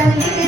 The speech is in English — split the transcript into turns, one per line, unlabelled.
Thank you.